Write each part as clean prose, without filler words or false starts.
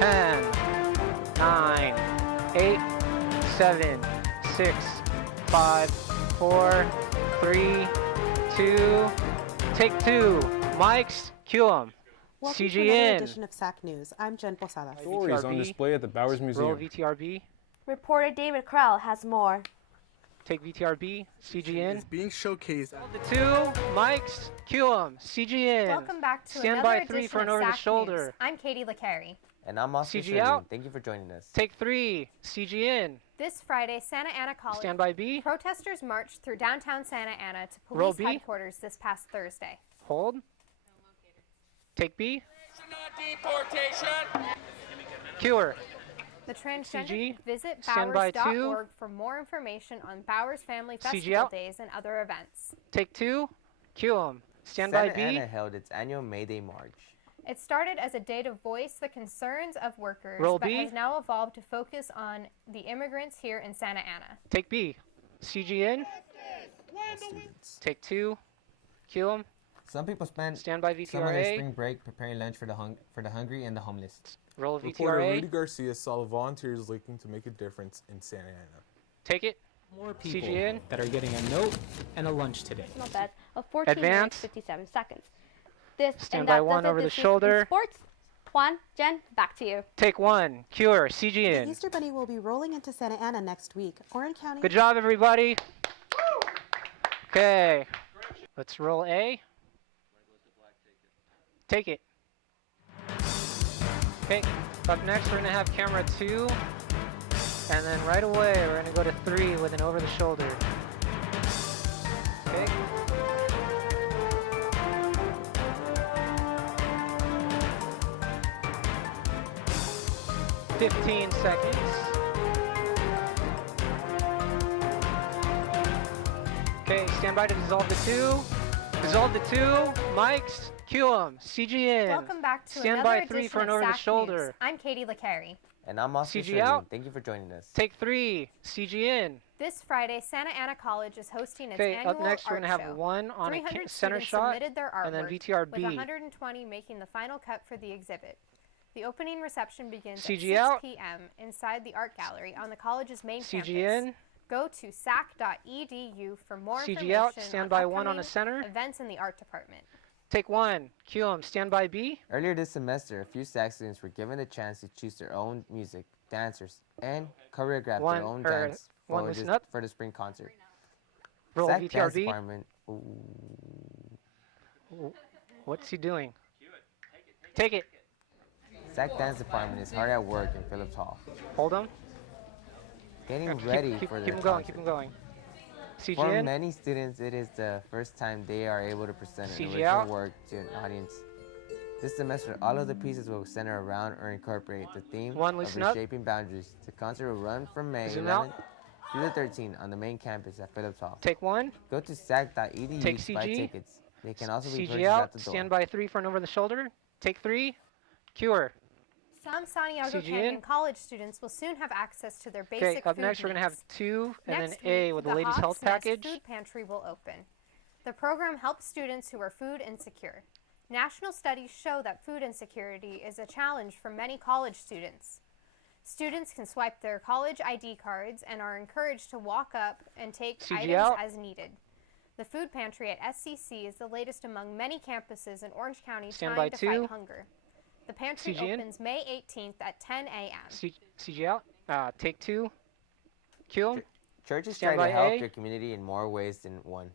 10, 9, 8, 7, 6, 5, 4, 3, 2, take 2. Mics, cue 'em. Welcome to CGN. another edition of SAC News. I'm Jen Posadas. Stories on display at the Bowers Museum. Roll VTRB. Reporter David Krell has more. Take VTRB. CGN. Is being showcased. The 2. Mics, cue 'em. CGN. Welcome back to Stand another by 3 edition for an of over the SAC shoulder. News. I'm Katie LeCarry. And I'm Oscar CG Sherlin. out. Thank you for joining us. Take 3. CGN. This Friday, Santa Ana College Stand by B. protesters marched through downtown Santa Ana to Roll police B. headquarters this past Thursday. Hold. Take B. Cure. The transgender CG. visit Stand by 2. Bowers.org for more information on Bowers Family Festival out. Days and other events. Take 2. Cue 'em. Stand Santa by B. Ana held its annual May Day March. It started as a day to voice the concerns of workers, Roll but B. has now evolved to focus on the immigrants here in Santa Ana. Take B. CGN. Take 2. Cue 'em. Some people spend Stand by some of their VTRA. spring break preparing lunch for the hungry and the homeless. Roll Reporter Rudy VTRA. Garcia saw volunteers looking to make a difference in Santa Ana. Take it. More people CGN. that are getting a note and a lunch today. Bet of 14 Advance. minutes 57 seconds. This Stand and by that 1 does it over the this week in shoulder. Sports. Juan, Jen, back to you. Take 1. Cure. The CGN. Easter Bunny will be rolling into Santa Ana next week. Orange County. Good job, everybody. Okay. Let's roll A. Take it. Okay. Up next, we're going to have camera 2. And then right away, we're going to go to 3 with an over the shoulder. Okay. "15 seconds. Okay, stand by to dissolve the 2. Dissolve the 2. Mics, cue 'em. CGN. Welcome back to Stand another by edition 3 for an of over the SAC shoulder. News. I'm Katie LeCarry. And I'm Oscar CG Sherlin. out. Thank you for joining us. Take 3. CGN. This Friday, Santa Ana College is hosting its Okay, annual up next, we're art going to have show. 1 on a 300 center students shot, submitted their artwork, and then with VTRB. 120 making the final cut for the exhibit. The opening reception begins CG at 6 out. p.m. inside the art gallery on the college's main CG campus. in. Go to sac.edu for more CG information out. Stand by 1 on upcoming the center. events in the art department. Take 1. Cue 'em. Stand by B. Earlier this semester, a few SAC students were given the chance to choose their own music, dancers, and choreograph One- their own or dance one for, listen this, up. for the spring concert. Roll SAC Dance VTRB. Department. What's he doing? Take it. SAC Dance Department is hard at work in Phillips Hall, Hold 'em. getting ready Keep for their 'em going. concert. Keep 'em going. For CGN. many students, it is the first time they are able to present an CG original out. work to an audience. This semester, all of the pieces will center around or incorporate the theme One, of listen up. reshaping boundaries. The concert will run from May Zoom 11th out. through the 13th on the main campus at Phillips Hall. Take 1. Go to sac.edu Take to buy CG. tickets. They can also be CG purchased out. at the door. Stand by 3 for an over the shoulder. Take 3. Cure. Some Santiago CG Canyon in. College students will soon have access to their Okay, basic up food next, we're going to have needs. 2 and Next then A week, with the the ladies' Hawks health Nest package. Food Pantry will open. The program helps students who are food insecure. National studies show that food insecurity is a challenge for many college students. Students can swipe their college ID cards and are encouraged to walk up and take CG items out. as needed. The food pantry at SCC is the latest among many campuses in Orange County Stand trying by to 2. fight hunger. The pantry CG in. opens May 18th at 10 a.m. CG out. Take 2. Cue 'em. Churches Stand try by to help A. their community in more ways than one.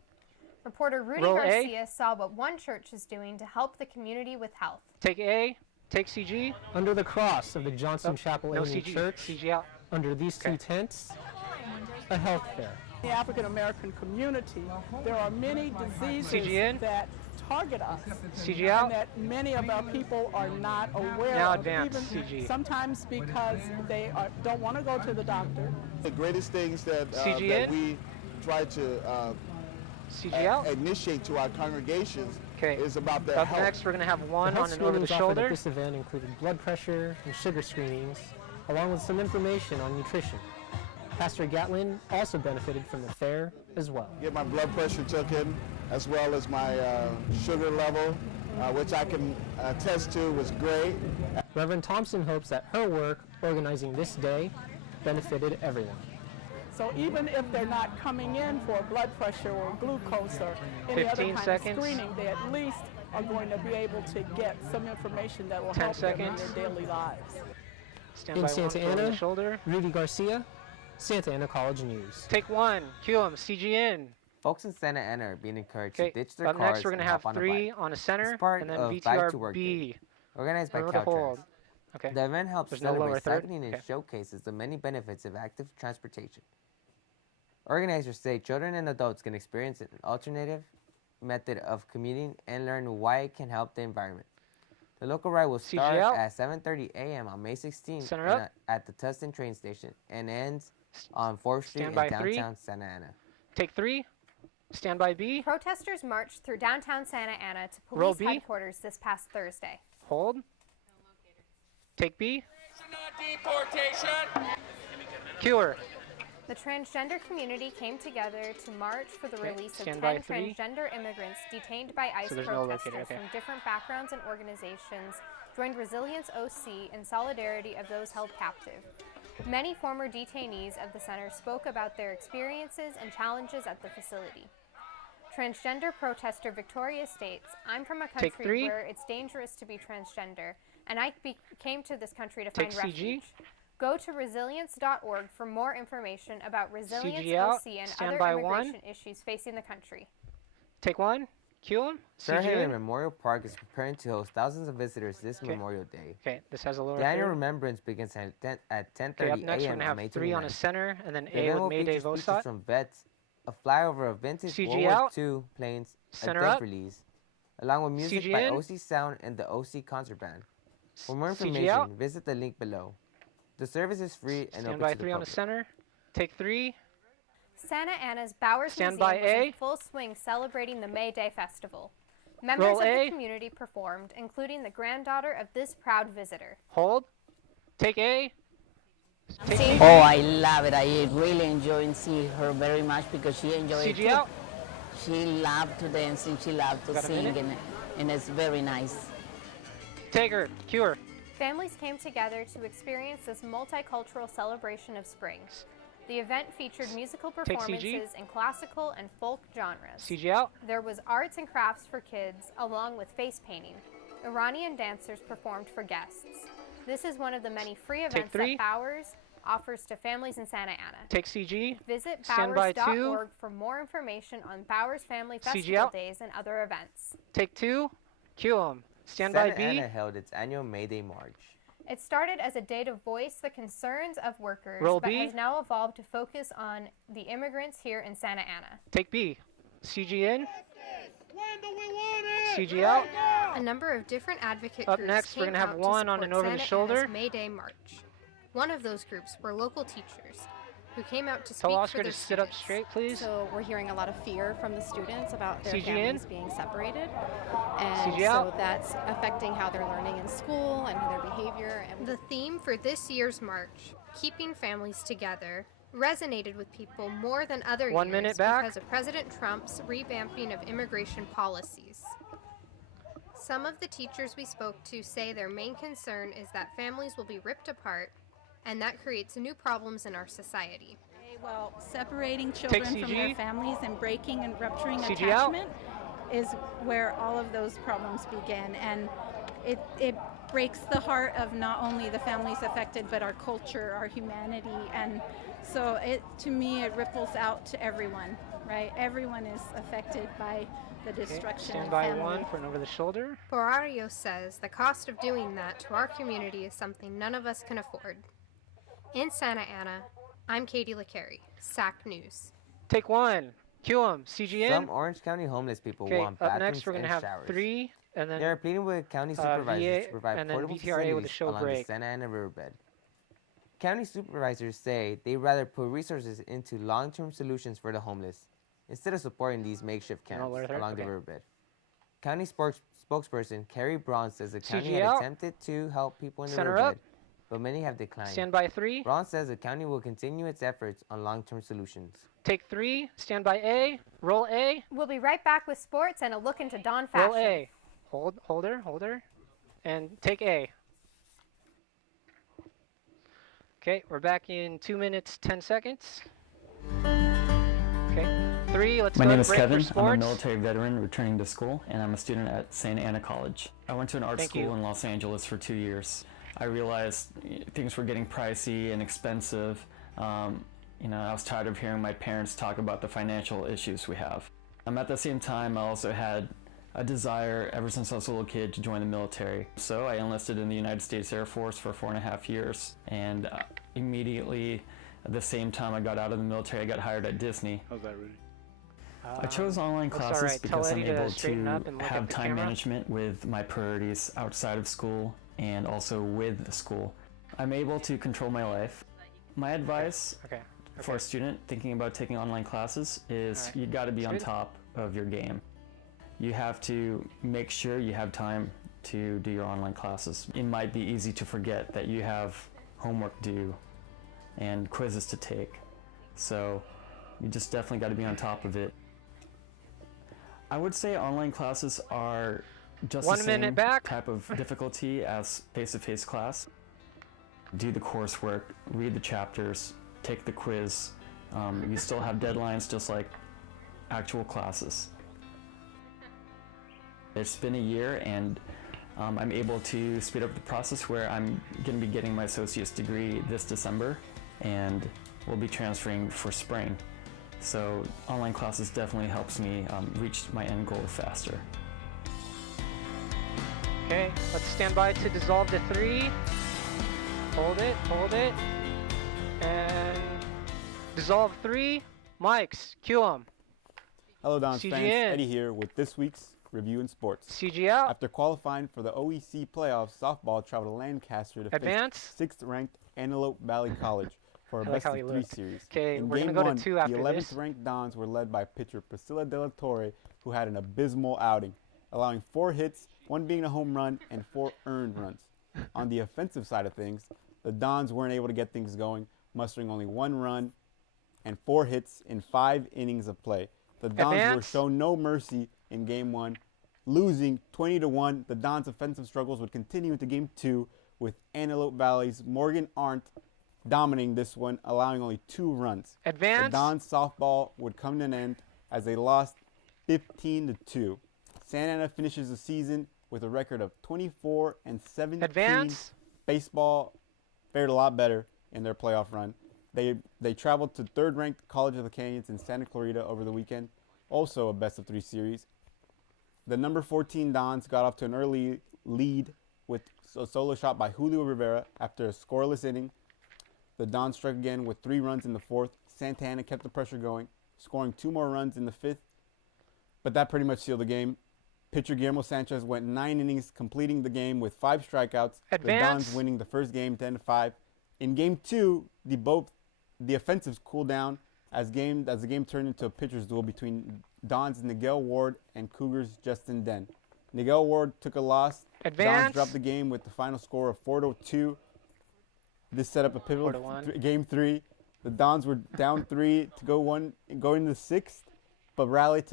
Reporter Rudy Roll A. Garcia saw what one church is doing to help the community with health. Take A. Take CG. Under the cross of the Johnson Oh, Chapel no AME CG. Church, CG out. under these Okay. 2 tents, a health fair. the African American community, there are many diseases CG in. that target us, CG and out. that many of our people are not aware Now of, advance, even CG. sometimes because they don't want to go to the doctor. The greatest things that, CG that in. we try to CG out. initiate to our congregations Okay. is about their Up health. next, we're going to have The 1 health on an over the screenings offered shoulder. at this event included blood pressure and sugar screenings, along with some information on nutrition. Pastor Gatlin also benefited from the fair as well. Get my blood pressure taken, as well as my sugar level, which I can attest to was great. Reverend Thompson hopes that her work organizing this day benefited everyone. So even if they're not coming in for blood pressure or glucose or any other 15 kind seconds. of screening, they at least are going to be able to get some information that will 10 help them in seconds. their daily lives. Stand In by Santa one, over the Ana, shoulder. Rudy Garcia, Santa Ana College News. Take one. Cue 'em. CGN. Folks in Santa Ana are being encouraged Okay. to ditch their Up cars next, we're gonna and have hop on a 3 bike. on a center, It's part and then of Bike to Work VTRB. Day, organized by Remember to hold. Caltrans. Okay. The event helps There's no lower celebrate third? cycling and Okay. showcases the many benefits of active transportation. Organizers say children and adults can experience an alternative method of commuting and learn why it can help the environment. The local ride will CG start out. at 7:30 a.m. on May 16th Center up. at the Tustin train station and ends on 4th Street Stand in by 3. downtown Santa Ana. Take 3. Stand by B. Protesters marched through downtown Santa Ana to Roll police B. headquarters this past Thursday. Hold. Take B. Cue her. The transgender community came together to march for the Okay, release of 10 stand by 3. transgender immigrants detained by ICE there's no protesters locator, okay. from different backgrounds and organizations joined Resilience OC in solidarity of those held captive. Many former detainees of the center spoke about their experiences and challenges at the facility. Transgender protester Victoria states, "I'm from a Take country 3. where it's dangerous to be transgender, and I came to this country to Take find CG. refuge." Go to resilience.org for more information about Resilience CG out. OC and Stand other by immigration 1. issues facing the country. Take 1. Cue 'em. Fairhaven CGN. Memorial Park is preparing to host thousands of visitors this Okay. Memorial Day. Okay, this has a lower The annual third. remembrance begins at 10:30 Okay, up next, we're a.m. gonna on May have 3 on a 29th. center, and then The A event with will Mayday feature speeches VOSAT. from vets, a flyover of vintage CG World War out. II planes, Center a death up. release, along with music CG by in. OC Sound and the OC Concert Band. For more CG information, out. visit the link below. The service is free and Stand open by to the 3 on a public. center. Take 3. Santa Ana's Bowers Stand Museum by was A. in full swing celebrating the May Day Festival. Members Roll of A. the community performed, including the granddaughter of this proud visitor. Hold. Take A. Take CG. Oh, I love it. I really enjoy seeing her very much because she enjoyed CG it. out. She loved to dance and she loved to Got a sing, minute? and it's very nice. Take her. Cue her. Families came together to experience this multicultural celebration of spring. The event featured musical Take CG. performances in classical and folk genres. CG out. There was arts and crafts for kids, along with face painting. Iranian dancers performed for guests. This is one of the many free events 3. that Bowers offers to families in Santa Ana. Take CG. Visit Stand by 2. bowers.org for more information on Bowers Family CG Festival out. Days and other events. Take 2. Cue 'em. Stand Santa by B. Ana held its annual May Day March. It started as a day to voice the concerns of workers, Roll but B. has now evolved to focus on the immigrants here in Santa Ana. Take B. CG in. CG out. A number of different advocate Up groups next, we're came gonna have out to one on support and over the Santa shoulder. Ana's May Day March. One of those groups were local teachers who came out to Tell speak Oscar for to their sit up students. straight, please. So we're hearing a lot of fear from the students about their CG families in. being separated. And CG so out. that's affecting how they're learning in school and their behavior. And The theme for this year's march, Keeping Families Together, resonated with people more than other 1 years minute back. because of President Trump's revamping of immigration policies. Some of the teachers we spoke to say their main concern is that families will be ripped apart, and that creates new problems in our society. Well, separating children from CG. their families and breaking and rupturing CG out. attachment is where all of those problems begin. And it breaks the heart of not only the families affected, but our culture, our humanity. And so to me, it ripples out to everyone, right? Everyone is affected by the destruction Stand of by family. 1 for an over the shoulder. Borario says the cost of doing that to our community is something none of us can afford. In Santa Ana, I'm Katie LeCarry, SAC News. Take 1. Cue 'em. CG in. Some Orange County homeless people Okay, want up bathrooms next, we're going to and have showers. 3, and then They are pleading with county supervisors VA to provide and then portable VTRA with a facilities show along break. the Santa Ana riverbed. County supervisors say they'd rather put resources into long-term solutions for the homeless instead of supporting these makeshift camps along the riverbed. County spokesperson Carrie Braun says the county CG had out. attempted to help people in the Center riverbed, up. but many have declined. Stand by 3. Braun says the county will continue its efforts on long-term solutions. Take 3. Stand by A. Roll A. We'll be right back with sports and a look into Dawn Roll fashion. A. Hold her. And take A. Okay, we're back in 2 minutes, 10 seconds. Okay, 3, let's go My name to is break Kevin. for I'm a sports. military veteran returning to school, and I'm a student at Santa Ana College. I went to an art school in Los Angeles for 2 years. I realized things were getting pricey and expensive. You know, I was tired of hearing my parents talk about the financial issues we have. At the same time, I also had a desire ever since I was a little kid to join the military. So I enlisted in the United States Air Force for 4.5 years, and immediately at the same time I got out of the military, I got hired at Disney. How's that, Rudy? I chose online classes right. because I'm Eddie to able straighten up and to look have at the time camera. management with my priorities outside of school and also with the school. I'm able to control my life. My advice for a student thinking about taking online classes is you got to be on top of your game. You have to make sure you have time to do your online classes. It might be easy to forget that you have homework due and quizzes to take. So you just definitely got to be on top of it. I would say online classes are just the same type of difficulty as face-to-face class. Do the coursework, read the chapters, take the quiz. You still have deadlines just like actual classes. It's been a year, and I'm able to speed up the process where I'm going to be getting my associate's degree this December, and we'll be transferring for spring. So online classes definitely helps me reach my end goal faster. Okay, let's stand by to dissolve to 3. Hold it. And dissolve 3. Mics, cue 'em. Hello, Dons CG fans. in. Eddie here with this week's Review in Sports. CG out. After qualifying for the OEC playoffs, softball traveled to Lancaster to Advance. face 6th-ranked Antelope Valley College for a I like how he best-of-3 looked. series. Okay, In we're Game gonna go 1, to 2 after the this. 11th-ranked Dons were led by pitcher Priscilla De La Torre, who had an abysmal outing, allowing 4 hits, 1 being a home run, and 4 earned runs. On the offensive side of things, the Dons weren't able to get things going, mustering only 1 run and 4 hits in 5 innings of play. The Dons were shown no mercy in Game 1, losing 20-1. The Dons' offensive struggles would continue into Game 2, with Antelope Valley's Morgan Arndt dominating this one, allowing only 2 runs. The Dons' softball would come to an end as they lost 15-2. Santa Ana finishes the season with a record of 24-17. Baseball fared a lot better in their playoff run. They traveled to 3rd-ranked College of the Canyons in Santa Clarita over the weekend, also a best-of-3 series. The number 14 Dons got off to an early lead with a solo shot by Julio Rivera after a scoreless inning. The Dons struck again with 3 runs in the 4th. Santa Ana kept the pressure going, scoring 2 more runs in the 5th, but that pretty much sealed the game. Pitcher Guillermo Sanchez went 9 innings, completing the game with 5 strikeouts. The Dons winning the first game 10-5. In Game 2, the offensives cooled down as the game turned into a pitcher's duel between Dons' Nigel Ward and Cougars' Justin Den. Nigel Ward took a loss. Dons dropped the game with the final score of 4-2. This set up a pivotal Game 3. The Dons were down 3 to go into the 6th, but rallied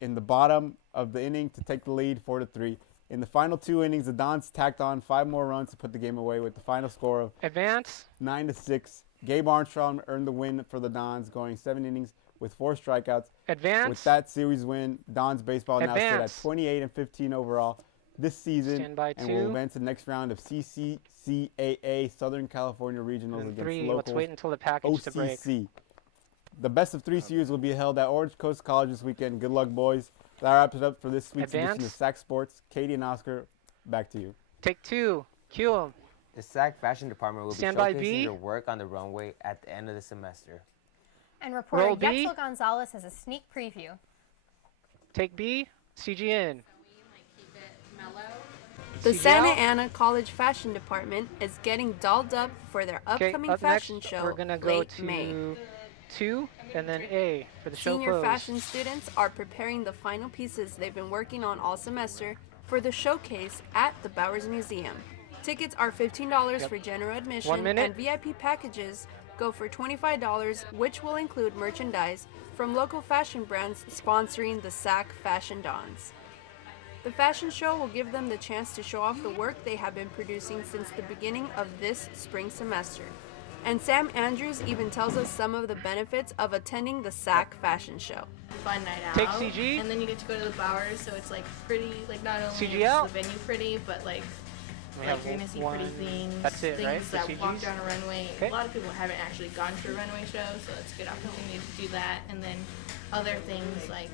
in the bottom of the inning to take the lead 4-3. In the final 2 innings, the Dons tacked on 5 more runs to put the game away with the final score of 9-6. Gabe Armstrong earned the win for the Dons, going 7 innings with 4 strikeouts. With that series win, Dons baseball now sit at 28-15 overall this season, and will advance to the next round of CCCAA Southern California Regionals against 3. local Let's wait until the package to break. OCC. The best-of-3 series will be held at Orange Coast College this weekend. Good luck, boys. That wraps it up for this week's edition of SAC Sports. Katie and Oscar, back to you. Take 2. Cue 'em. The SAC Fashion Department will be showcasing their work on the runway at the end of the semester. And reporter Yetzel Gonzalez has a sneak preview. Take B. CG in. The Santa Ana College Fashion Department is getting dolled up for their upcoming fashion show we're gonna go late to May. 2 and then A for the show Senior close. fashion students are preparing the final pieces they've been working on all semester for the showcase at the Bowers Museum. Tickets are $15 for general admission, 1 minute. and VIP packages go for $25, which will include merchandise from local fashion brands sponsoring the SAC Fashion Dons. The fashion show will give them the chance to show off the work they have been producing since the beginning of this spring semester. And Sam Andrews even tells us some of the benefits of attending the SAC fashion show. Fun night out. Take CG. And then you get to go to the Bowers, so it's like pretty, like not only CG is out. the venue pretty, but like you're gonna see pretty things. That's it, things right? that walk down a runway. Okay. A lot of people haven't actually gone to a runway show, so it's a good opportunity to do that. And then other things like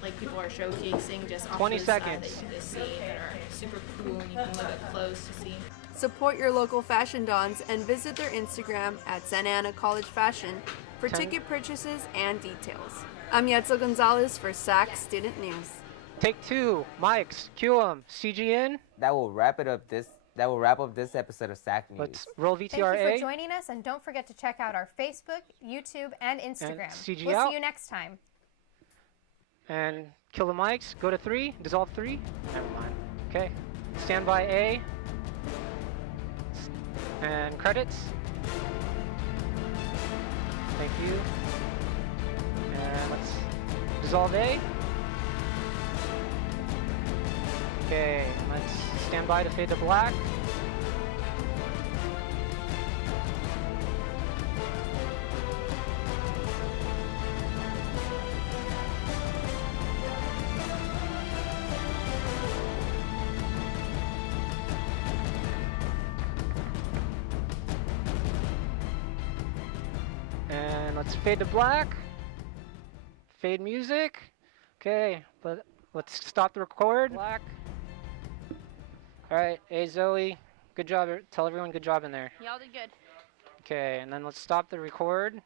what people are showcasing just off 20 to the side seconds. that you can just see that are super cool and you can look up close to see. Support your local fashion dons and visit their Instagram at Santa Ana College Fashion for 10. ticket purchases and details. I'm Yetzel Gonzalez for SAC Student News. Take 2. Mics. Cue 'em. CG in. That will wrap up this episode of SAC News. Let's roll Thank you VTRA. for joining us, and don't forget to check out our Facebook, YouTube, and Instagram. CG we'll out. see you next time. And kill the mics. Go to 3. Dissolve 3. Never mind. Okay. Stand by A. And credits. Thank you. And let's dissolve A. Okay, let's stand by to fade to black. And let's fade to black. Fade music. Okay, but let's stop the record. Black. All right, hey Zoe, good job. Tell everyone good job in there. Y'all did good. Okay, and then let's stop the record.